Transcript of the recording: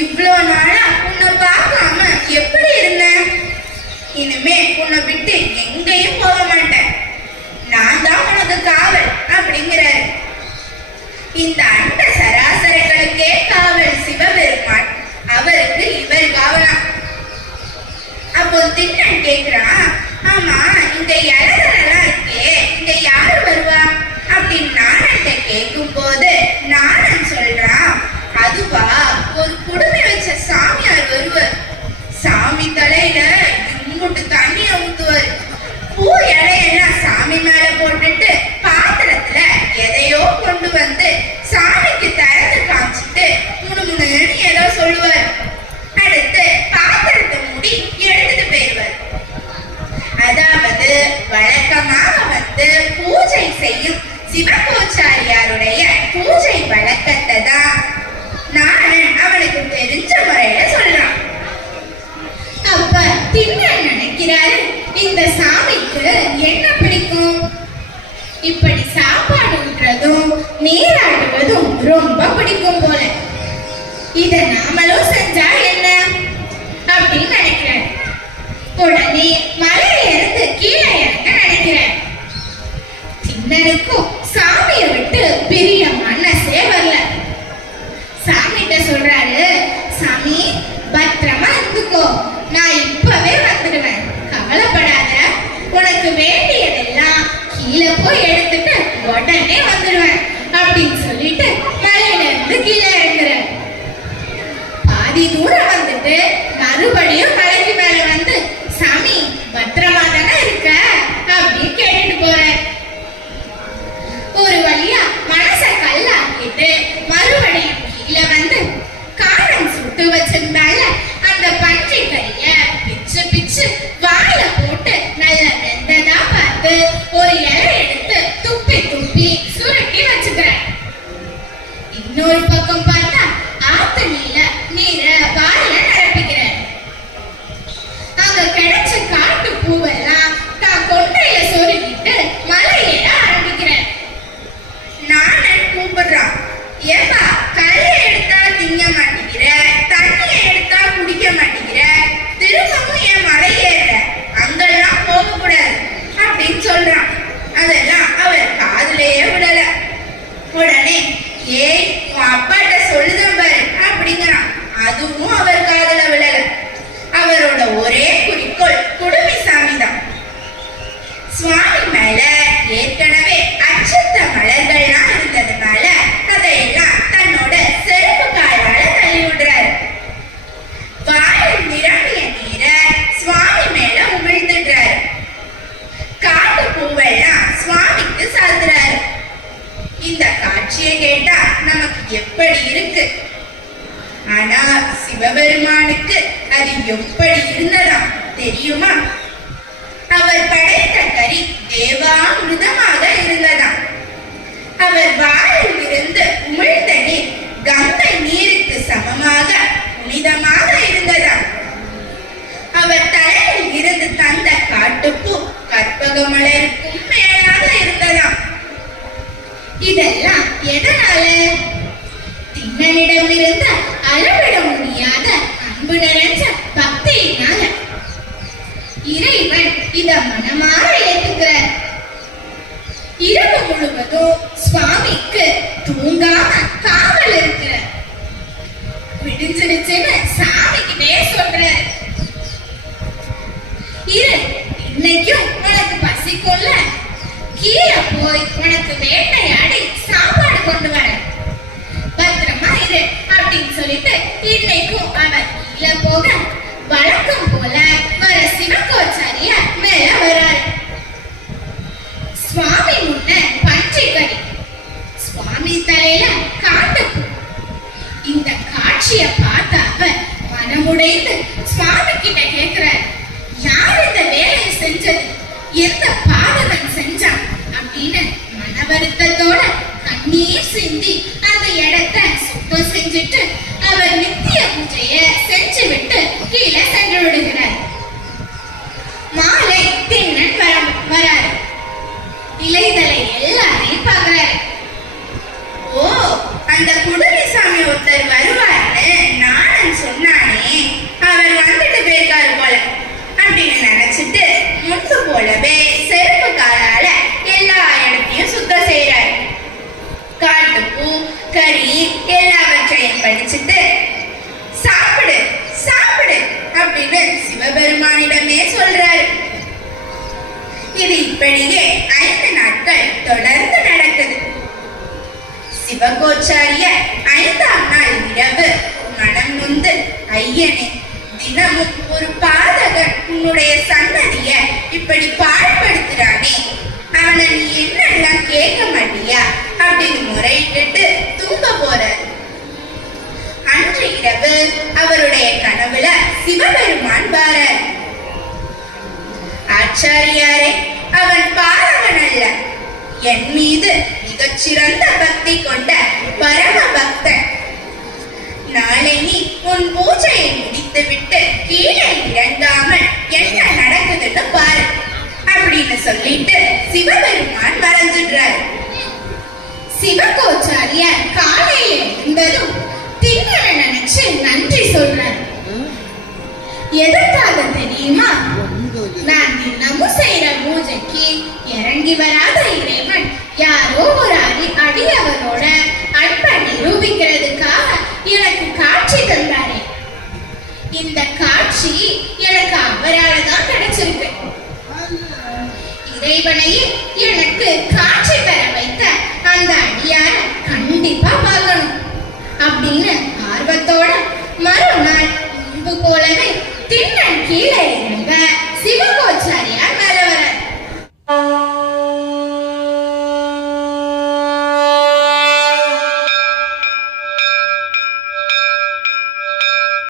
இவ்வளவு நாளா உன்னை பார்க்காம எப்படி இருந்த இனிமே உன்னை விட்டு எங்கேயும் போக மாட்டேன். நான் தான் உனக்கு காவல் அப்படிங்கிறாரு. இந்த சிவகோச்சாரியாருடைய பூஜை வழக்கத்தை தான் நானன் அவனுக்கு தெரிஞ்ச முறையில சொல்றான். அப்ப திண்ணன் நினைக்கிறாரு? இந்த சாமிக்கு என்ன பிடிக்கும்? இப்படி சாப்பாடு ஊட்டுறதும் நீராடுவதும் ரொம்ப பிடிக்கும் போல. இத நாமளும் செஞ்சா என்ன? அப்படின்னு நினைக்கிறேன் உடனே மலை ஆனா சிவபெருமானுக்கு அது எப்படி இருந்ததா தெரியுமா? அவர் படைத்த கறி தேவாமிருதமாக இருந்ததாம் அவர் வாயிலிருந்து உமிழ்ந்த நவருத்தத்தோட கண்ணீர் சிந்தி அந்த இடத்தை சுத்தம் செஞ்சுட்டு அவர் நித்திய பூஜைய செஞ்சு விட்டு இப்படியே ஐந்து நாட்கள் தொடர்ந்து நடக்குது சிவகோச்சாரியர் ஐந்தாம் நாள் இரவு மனம் நொந்து ஐயனே தினமும் ஒரு பாதகன் உன்னுடைய சன்னதிய இப்படி பாழ்படுத்துறானே. அவனை நீ என்னெல்லாம் கேட்க மாட்டியா? அப்படின்னு முறையிட்டு தூங்க போற அன்று இரவு அவருடைய கனவுல சிவபெருமான் வாரார். ஆச்சாரியாரே அவன் பாரவன் அல்ல என் மீது மிகச்சிறந்த பக்தி கொண்ட பரம பக்தன். நாளை நீ உன் பூஜையை முடித்துவிட்டு கீழே இறங்காமல் என்ன நடக்குதுன்னு பாரு அப்படின்னு சொல்லிட்டு சிவபெருமான் மறைஞ்சிடுறாரு சிவகோச்சாரியார் காலையில் இருந்ததும் திங்களை நினைச்சு நன்றி சொல்றார். எதற்காக தெரியுமா? இறைவனையும் எனக்கு காட்சி பெற வைத்த அந்த அடியார கண்டிப்பா பார்க்கணும். அப்படின்னு ஆர்வத்தோட மறுநாள் முன்பு போலவே திண்ணன் கீழே இருந்த சிவகோச்சாரி